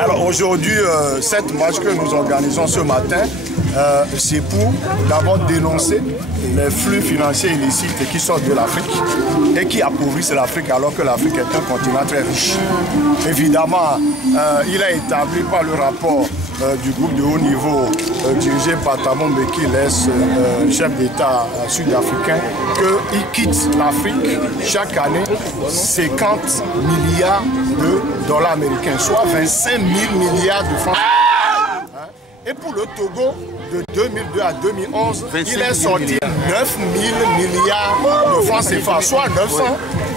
Alors aujourd'hui, cette marche que nous organisons ce matin, c'est pour d'abord dénoncer les flux financiers illicites qui sortent de l'Afrique et qui appauvrissent l'Afrique alors que l'Afrique est un continent très riche. Évidemment, il a établi par le rapport du groupe de haut niveau dirigé par Thabo Mbeki, chef d'État sud-africain, qu'il quitte l'Afrique chaque année 50 milliards de dollars américains, soit 25 000 milliards de francs. Et pour le Togo, de 2002 à 2011, il est sorti 9 000 milliards de francs CFA, soit 900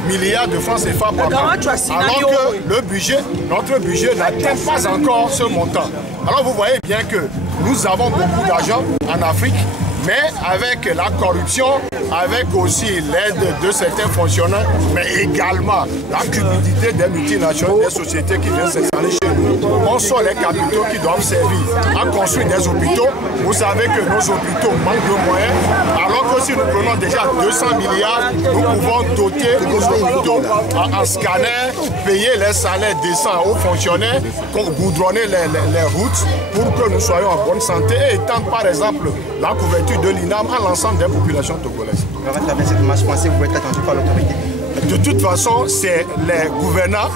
milliards de francs CFA par an. Alors que le budget, notre budget n'atteint pas encore ce montant. Alors vous voyez bien que nous avons beaucoup d'argent en Afrique, mais avec la corruption, avec aussi l'aide de certains fonctionnaires, mais également la cupidité des multinationales, des sociétés qui viennent s'installer chez nous. On sort les capitaux qui doivent servir à construire des hôpitaux. Vous savez que nos hôpitaux manquent de moyens, alors que si nous prenons déjà 200 milliards, nous pouvons doter nos hôpitaux en scanner, payer les salaires décents aux fonctionnaires, goudronner les routes pour que nous soyons en bonne santé et étendre par exemple la couverture de l'INAM à l'ensemble des populations togolaises. De toute façon, c'est les gouvernants,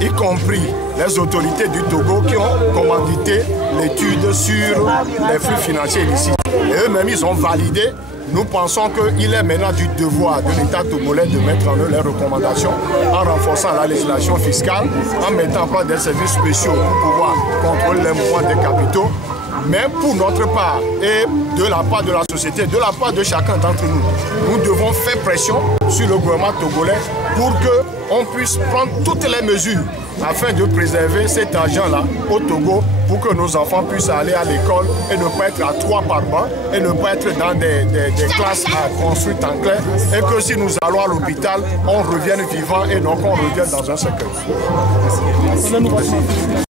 y compris les autorités du Togo, qui ont commandité l'étude sur les flux financiers illicites. Et eux-mêmes, ils ont validé. Nous pensons qu'il est maintenant du devoir de l'État togolais de mettre en œuvre les recommandations en renforçant la législation fiscale, en mettant en place des services spéciaux pour pouvoir contrôler les mouvements des capitaux. Mais pour notre part et de la part de la société, de la part de chacun d'entre nous, nous devons faire pression sur le gouvernement togolais pour qu'on puisse prendre toutes les mesures afin de préserver cet argent-là au Togo pour que nos enfants puissent aller à l'école et ne pas être à 3 par banc et ne pas être dans des classes construites en clair et que si nous allons à l'hôpital, on revienne vivant et donc on revienne dans un cercueil.